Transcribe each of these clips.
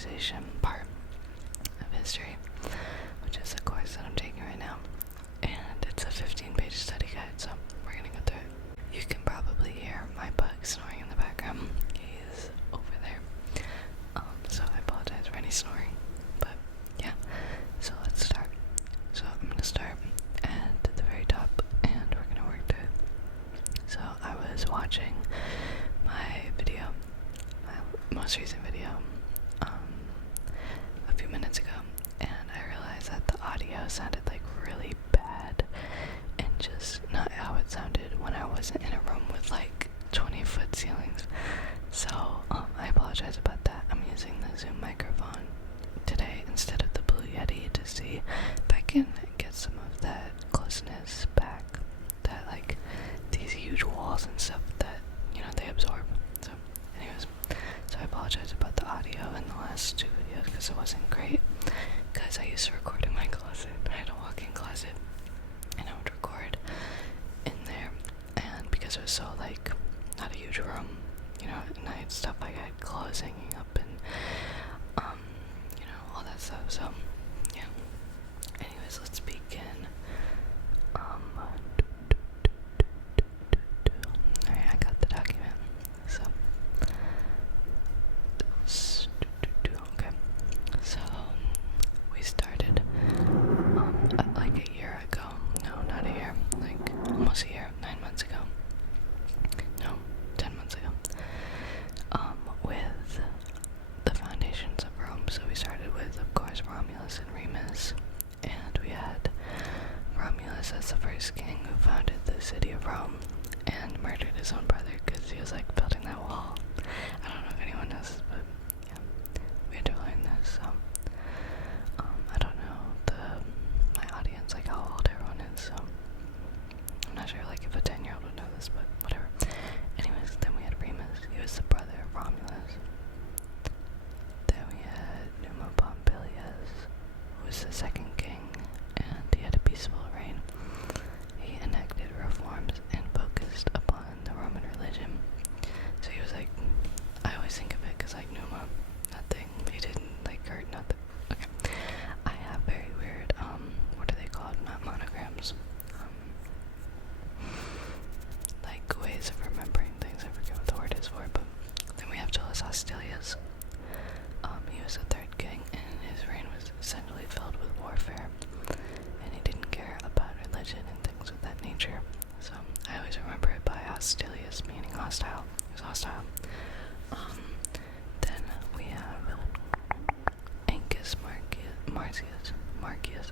civilization part of history, which is a course that I'm taking right now. And it's a 15-page study guide, so we're gonna go through it. You can probably hear my bug snoring in the background. He's over there. So I apologize for any snoring. But yeah, so let's start. So I'm gonna start at the very top and we're gonna work through it. So I was watching my video, my most recent video, a few minutes ago, and I realized that the audio sounded like really bad and just not how it sounded when I wasn't in a room with like 20-foot ceilings. So I apologize about that. I'm using the Zoom microphone today instead of the Blue Yeti to see if I can get some of that closeness back, that like these huge walls and stuff that, you know, they absorb. So anyways, so I apologize about the audio in the last two videos because it wasn't great, because I used to record in my closet. I had a walk-in closet and I would record in there, and because it was so like not a huge room, you know, at night stuff like I had clothes hanging up and you know, all that stuff. So yeah, anyways, let's begin. Alright, I got the document. So okay, so we started like a year ago. No, not a year, like almost a year, 9 months ago. No, 10 months ago. With the foundations of Rome. So we started with, of course, Romulus and Remus, and we had Romulus as the first king who founded the city of Rome and murdered his own brother because he was like building that wall. I don't know if anyone knows this, but yeah, we had to learn this. So I don't know my audience, like how old everyone is, so I'm not sure like if a 10-year-old would know this, but whatever. Anyways, then we had Remus. He was the brother of Romulus. Then we had Numa Pompilius, who was the second king, and he had a peaceful reign. He enacted reforms and focused upon the Roman religion. So he was like, I always think of it because like Numa, nothing, he didn't like hurt nothing. Okay, I have very weird, what are they called? Not monograms. Like ways of remembering things. I forget what the word is for it, but then we have Tullus Hostilius. He was the third king, and his reign was essentially filled with warfare, and he didn't care about religion and things of that nature. So I always remember it by Hostilius, meaning hostile. He was hostile. Then we have Ancus Marcius,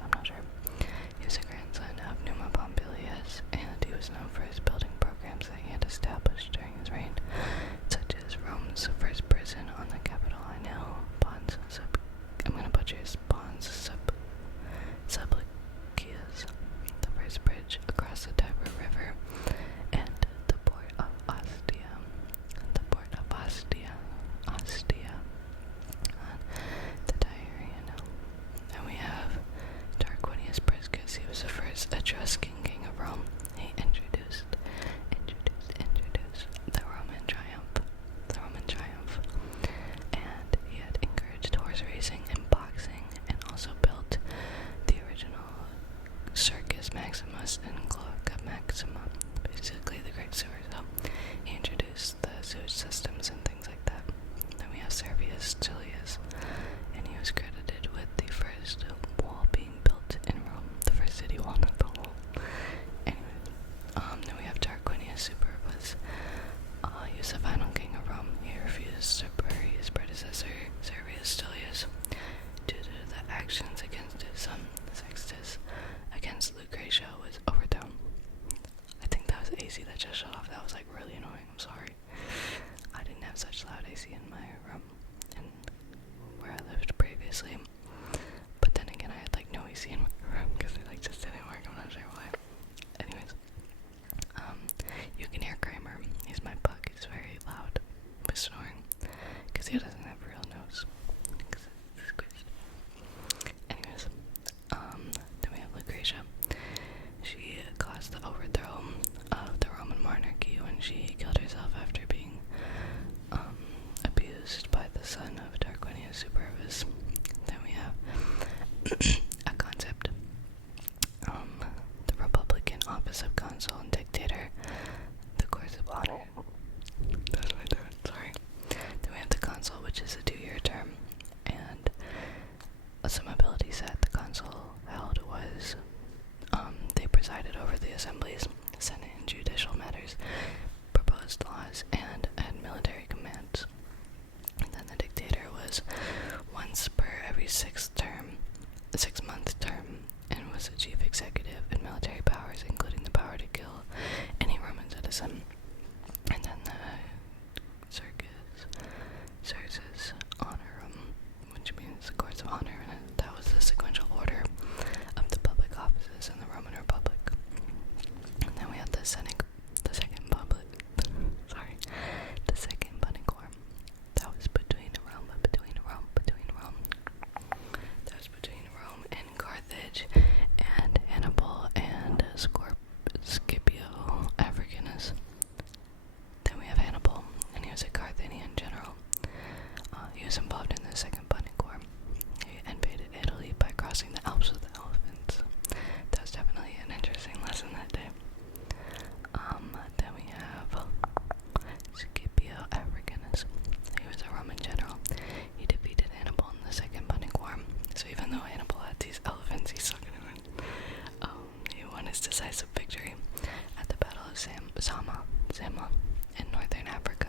I'm not sure. He was a grandson of Numa Pompilius, and he was known for his building programs that he had established during his reign, such as Rome's first prison on the Capitol Hill, Sublicius, the first bridge across the Tiber River, and the port of Ostia, on the Tyrian Hill. Then we have Tarquinius Priscus. He was the first Etruscan king of Rome. He introduced the Roman triumph, and he had encouraged horse racing and boxing, and also built the original Circus Maximus and Cloaca Maxima, basically the Great Sewer. So he introduced the sewage systems and things like that. Then we have Servius Tullius, and he was credited with the first wall being built in Rome, the first city wall, not the whole. Anyway, then we have Tarquinius Superbus. He was the final king of Rome. He refused to bury his predecessor, Servius Tullius, due to the actions against his son, Sextus, against Lucretia was overthrown. I think that was AC that just shut off. That was like really annoying. I'm sorry. I didn't have such loud AC in my room and where I lived previously. But then again, I had like no AC in my room because it like just didn't work. I'm not sure why. Anyways, you can hear Kramer. He's my pug. He's very loud with snoring because he doesn't have real nose. Anyways, then we have Lucretia. She caused the overthrow of the Roman monarchy when she killed herself after being abused by the son of Tarquinius Superbus. some ability set the consul held was they presided over the assemblies, senate, and judicial matters, proposed laws, and had military commands. And then the dictator was once per every 6-month term, and was the chief executive and military powers, including the power to kill any Roman citizen. And then the Circus Honorum, which means the courts of honor, and that was the sequential order of the public offices in the Roman Republic. And then we have the second Punic War. That was between Rome and Carthage, and Hannibal and Scipio Africanus. Then we have Hannibal, and he was a Carthaginian general. He was involved in the Second Punic War. He invaded Italy by crossing the Alps with elephants. That was definitely an interesting lesson that day. Then we have Scipio Africanus. He was a Roman general. He defeated Hannibal in the Second Punic War. So even though Hannibal had these elephants, he still gonna win. He won his decisive victory at the Battle of Zama in northern Africa.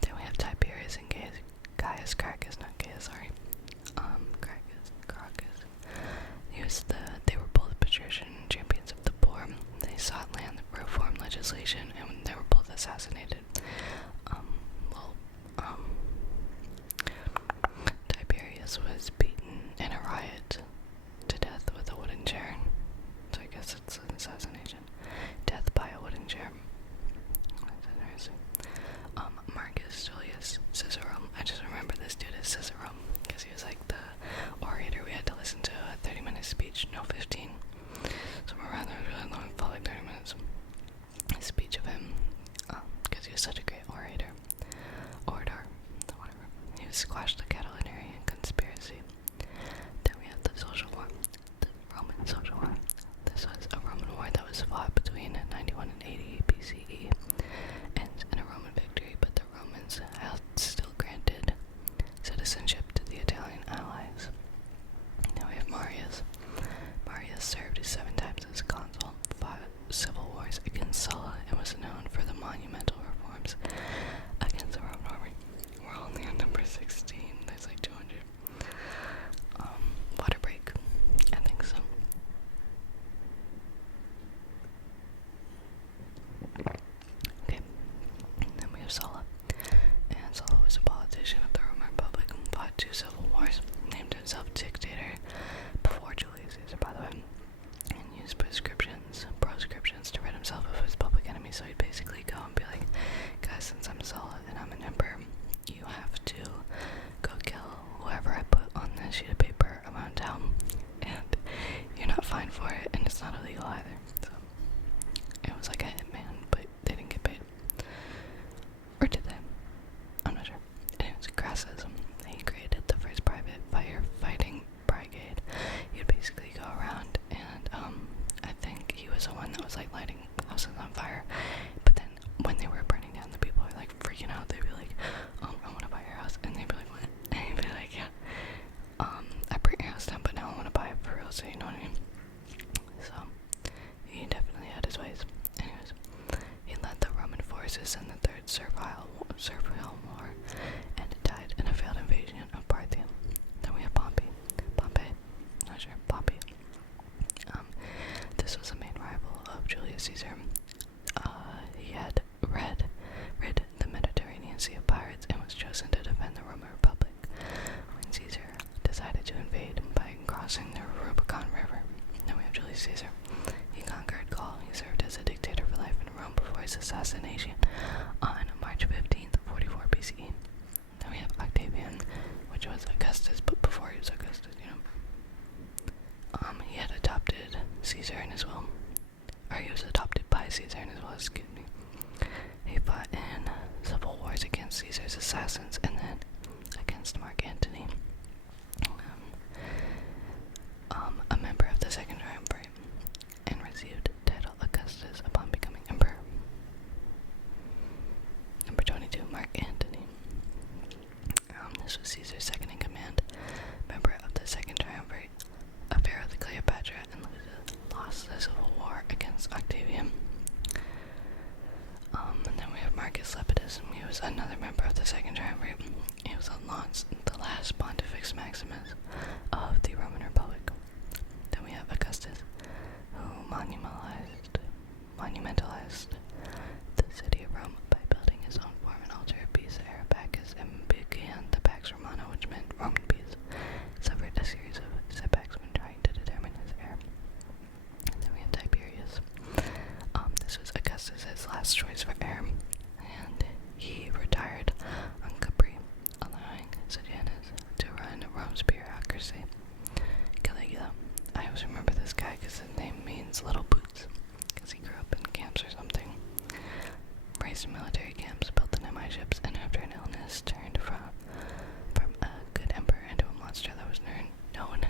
Then we have Tiberius and Caius Gracchus. They were both patrician champions of the poor. They sought land reform legislation, and they were both assassinated. Tiberius was beaten in a riot to death with a wooden chair. So I guess it's an assassination. Death by a wooden chair. That's interesting. Marcus Tullius Cicero. I just remember this dude as Cicero because he was like the orator we had to listen to a 30-minute speech, no 15. Somewhere around there, really long, felt like 30 minutes. A speech of him, because he was such a great orator, whatever. He squashed the Catilinarian conspiracy. Then we have the Social War, the Roman Social War. This was a Roman war that was fought between 91 and 80 BCE, ends in a Roman victory, but the Romans had still granted citizenship to the Italian allies. Now we have Marius. Marius served 7 times as consul, fought civil wars against Sulla, and was known for the monumental reforms against the Roman army. We're only on number 16. There's like 200. Water break. I think so. Okay. And then we have Sulla. And Sulla was a politician of the Roman Republic and fought 2 civil wars, named himself dictator before Julius Caesar, by the way, and used proscriptions to rid himself of his public enemies. So he'd basically go and be like, guys, since I'm Sulla and I'm an emperor, you have to go kill whoever I put on this sheet of paper around town, and you're not fined for it, and it's not illegal either. So it was like a hitman, but they didn't get paid. Or did they? I'm not sure. Anyways, Crassus, he created the first private firefighting brigade. You'd basically go around and I think he was the one that was like lighting houses on fire. But then when they were burning down, the people were like freaking out. They'd be like, I want to buy your house. And they'd be like, what? And he'd be like, yeah, I burnt your house down, but now I want to buy it for real, so you know what I mean? So he definitely had his ways. Anyways, he led the Roman forces in the Third Servile War and died in a failed invasion of Parthia. Then we have Pompey. This was a main rival of Julius Caesar. He had rid the Mediterranean Sea of pirates and was chosen to defend the Roman Republic when Caesar decided to invade by crossing the Rubicon River. Then we have Julius Caesar. He conquered Gaul. He served as a dictator for life in Rome before his assassination on March 15th, 44 BCE. Then we have Octavian, which was Augustus, but before he was Augustus, you know. He had adopted Caesar in his will. Or he was adopted by Caesar in his will, excuse me. He fought in civil wars against Caesar's assassins and then against Mark Antony, a member of the Second Triumvirate, and received the title Augustus upon becoming emperor. Number 22, Mark Antony. This was Caesar's second in command. civil war against Octavian. And then we have Marcus Lepidus, and he was another member of the Second Triumvirate. He was the last Pontifex Maximus of the Roman Republic. Then we have Augustus, who monumentalized the city of Rome by building his own form and altar of peace at Bacchus, and began the Pax Romana, which meant Roman peace. Suffered a series of setbacks when trying to determine his heir. And then we have Tiberius. This was Augustus' last choice for heir, and he retired on Capri, allowing Sejanus to run Rome's bureaucracy. Caligula. I always remember this guy because his name means little boots, because he grew up in camps or something. Raised in military camps, built the Nemai ships, and after an illness turned from a good emperor into a monster that was known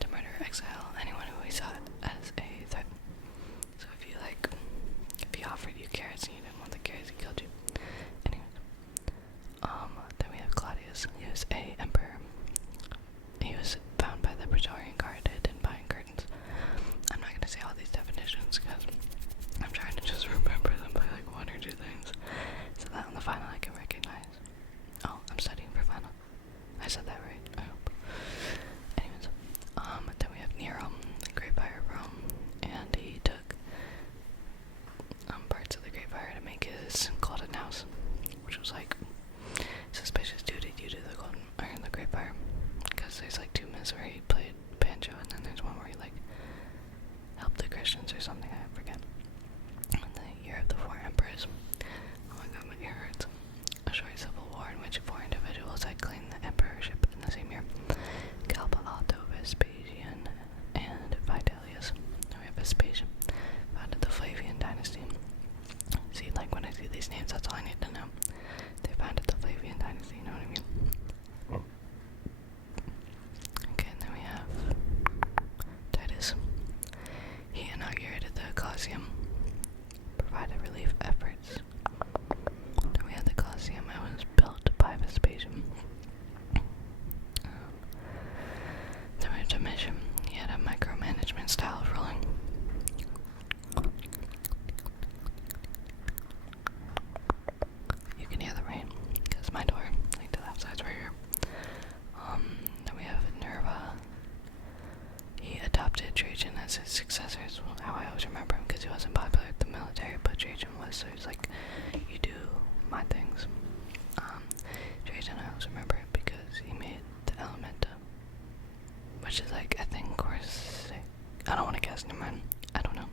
to murder or exile anyone who he saw as a threat. So if he offered you carrots and you didn't want the carrots, he killed you. Anyways, then we have Claudius. He was a emperor. He was found by the Praetorian Guard hidden behind curtains. I'm not gonna say all these definitions because I'm trying to just remember them by like one or two things, so that on the final I can recognize. Oh, I'm studying for final. I said that right, I hope. Anyways, then we have Nero, the Great Fire of Rome, and he took parts of the Great Fire to make his golden house, which was like suspicious duty due to the Great Fire, because there's like two myths where he played banjo, and then there's one where he like helped the Christians or something, I forget. The Year of the Four Emperors. Oh my god, my ear hurts. A short civil war in which four individuals had claimed the emperorship in the same year. Galba, Alto, Vespasian, and Vitellius. Now we have Vespasian, founded the Flavian dynasty. See, like when I see these names, that's all I need to know. They founded the Flavian dynasty, you know what I mean? Okay, and then we have Titus. He inaugurated the Colosseum, provided relief efforts. Then we had the Colosseum. It was built by Vespasian. Then we have Domitian. He had a micromanagement style of ruling. You can hear the rain because my door, like to the outside's right here. Then we have Nerva. He adopted Trajan as his successor, is how I always remember him, because he wasn't popular with the military, but Trajan was, so he's like, you do my things. Trajan, I always remember it because he made the Elementa, which is like, I think, course, I don't want to guess, never mind, I don't know,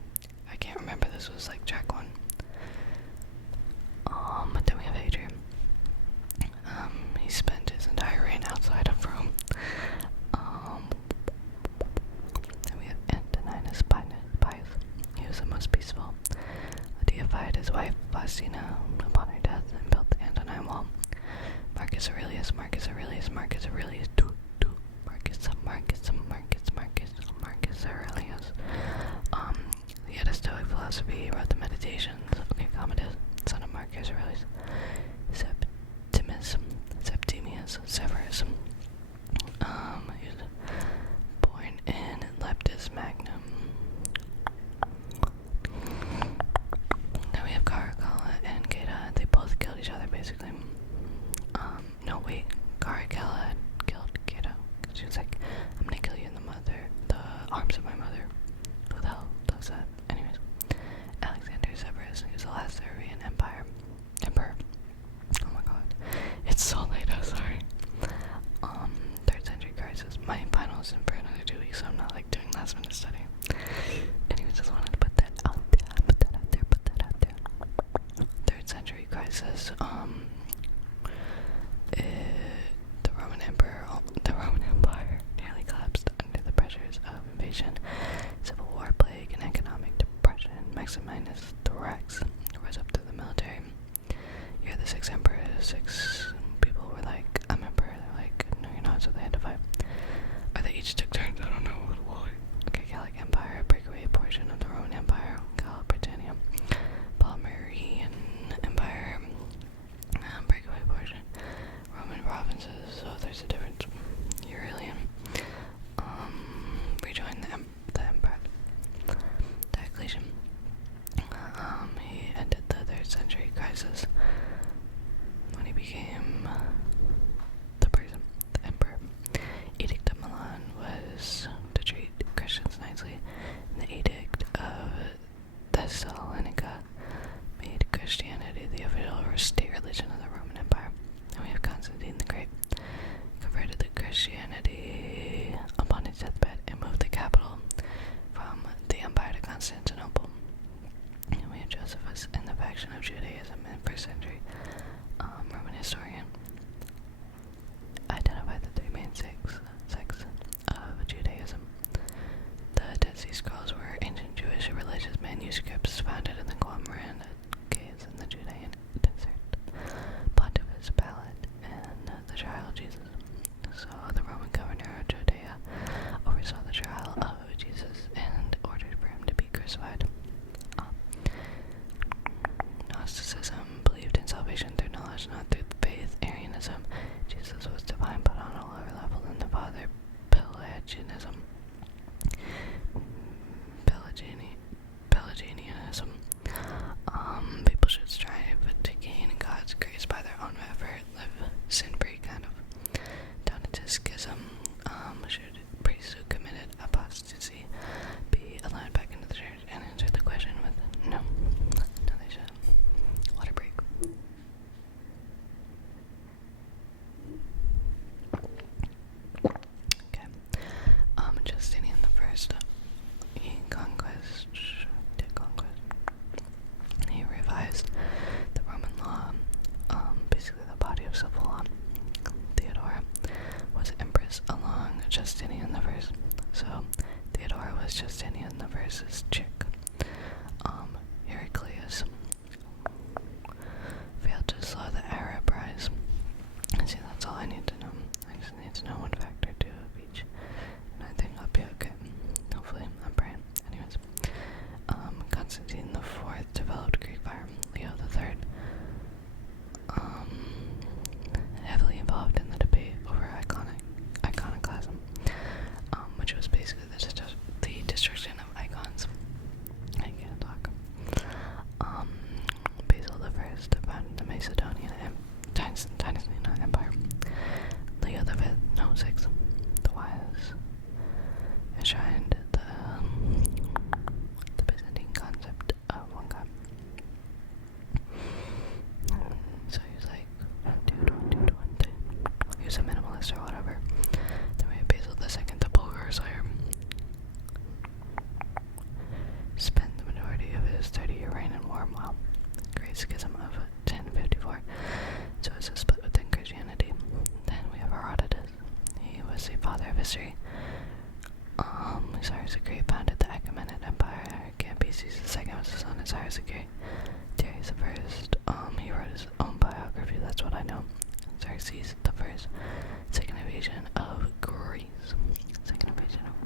I can't remember, this was like track 1. Then we have Adrian. He spent his entire reign outside of Rome. Then we have Antoninus Pius. He was the most peaceful. Deified his wife Faustina upon her death and built the Antonine Wall. Marcus Aurelius. Aurelius. He had a Stoic philosophy. He wrote the Meditations. Okay, Commodus, son of Marcus Aurelius. Septimius Severus. He was born in Leptis Magnum. Now we have Caracalla and Geta. They both killed each other, basically. No, wait. Caracalla killed Geta, because she was like, I'm gonna kill you in the arms of my mother. Who the hell does that? Anyways. Alexander Severus. He was the last Servian emperor. Oh my god. It's so late, I'm sorry. 3rd century crisis. My final is in for another 2 weeks, so I'm not like doing last minute study. Anyways, just wanted to put that out there. 3rd century crisis. The Roman Empire nearly collapsed under the pressures of invasion, civil war, plague, and economic depression. Maximinus the Rex rose up to the military. You're the 6th emperor. 6 people were like, I'm emperor. They're like, no, you're not. So they had to fight. Or they each took turns. I don't know why. Okay, Gallic Empire, breakaway portion of the Roman Empire. Gallic Britannia, Palmyrene Empire, breakaway portion. Roman provinces. So there's a difference. Aurelian rejoined the civil law. Theodora was empress along Justinian the First. So Theodora was Justinian the First's chick. Heraclius failed to slow the Arab rise. See, that's all I need to know. I just need to know one fact or two of each, and I think I'll be okay. Hopefully, I'm praying. Anyways, Constantine the Fourth developed Greek fire. Leo the Third, heavily involved in the debate over iconoclasm, which was basically the destruction of icons. I can't talk. Basil the First founded the Macedonian Empire. Leo the Fifth, no, Sixth, the Wise, enshrined the Byzantine concept of one God. So he was like, he was a minimalist or whatever. Then we have Basil the Second, the Bulgar Slayer. Spent the majority of his 30-year reign in war. Wow. Great Schism of 1054. So it's a split within Christianity. Then we have Herodotus. He was the father of history. Cyrus the Great founded the Achaemenid Empire. Cambyses II was the son of Cyrus the Great. Darius the First, he wrote his own biography, that's what I know. Xerxes the First, second invasion of Greece. Second invasion of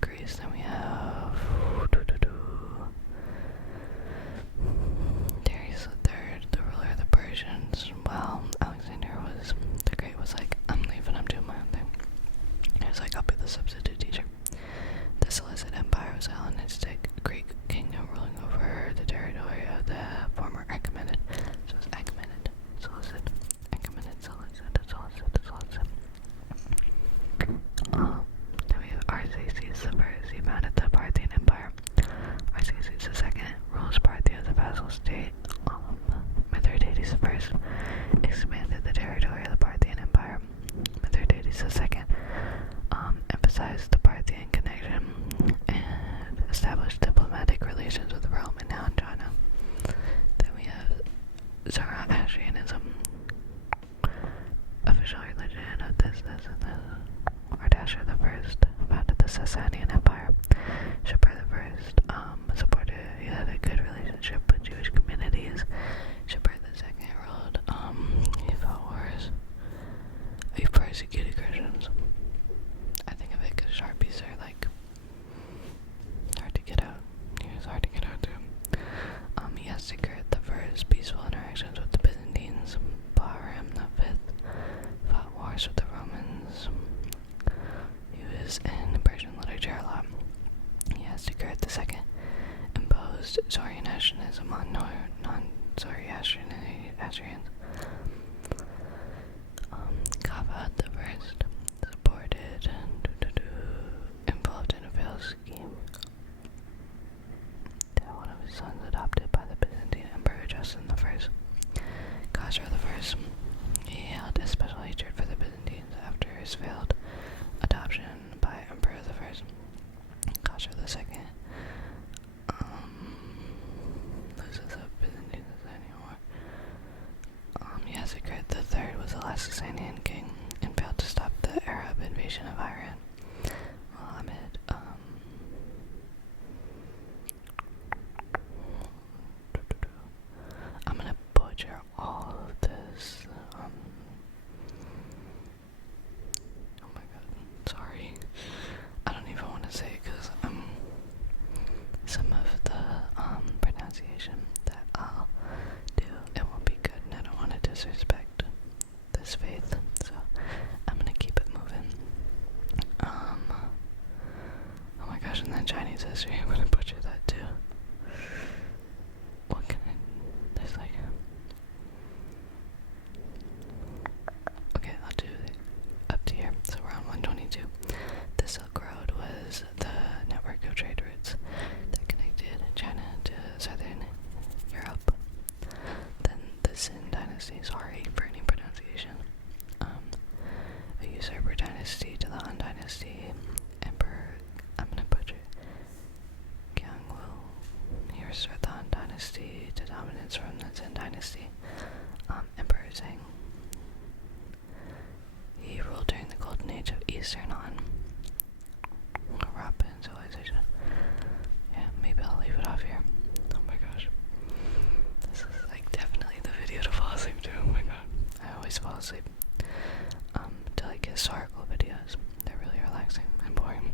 Greece. Then we have Darius the Third, the ruler of the Persians. Well, Alexander the Great was like, I'm leaving, I'm doing my own thing. He was like, I'll be the substitute teacher. The Seleucid Empire was a Hellenistic Greek kingdom ruling over the territory of the former Achaemenid. So it's Achaemenid, Seleucid, Achaemenid, Seleucid. Then we have Arsaces the First. He founded the Parthian Empire. Arsaces the Second rules Parthia, the vassal state. Mithridates the First expanded the territory of the Parthian Empire. Mithridates the Second emphasized the Parthian connection and established diplomatic relations with Rome and now in China. Then we have Zoroastrianism. Official religion of this. Ardashir the First founded the Sasanian Empire. Shapur the First he had a good relationship with Jewish communities. Shapur the Second ruled. He fought wars. He persecuted Christians. I think of it because Sharpies are like hard to get out. He was hard to get out too. He has secured the first peaceful interactions with the Byzantines. Bahram the Fifth fought wars with the Romans. He was in Persian literature a lot. He has secured the second imposed Zoroastrianism on non-Zoroastrians. Kava the First supported involved in a failed scheme that one of his sons adopted by the Byzantine Emperor Justin the First. Khosrow the First, he held a special hatred for the Byzantines after his failed adoption by Emperor the First. Khosrow the Second, loses the Byzantines anymore. Yazikert the Third was the last Sasanian king and failed to stop the Arab invasion of Iran. Muhammad, I'm gonna butcher all of this. Oh my god, sorry. I don't even want to say it because some of the pronunciation that I'll do, it won't be good, and I don't want to disrespect this faith, so I'm gonna keep it moving. dynasty. Emperor Zheng. He ruled during the golden age of Eastern Han. Harappan civilization. Yeah, maybe I'll leave it off here. Oh my gosh. This is like definitely the video to fall asleep to. Oh my god. I always fall asleep to like historical videos. They're really relaxing and boring.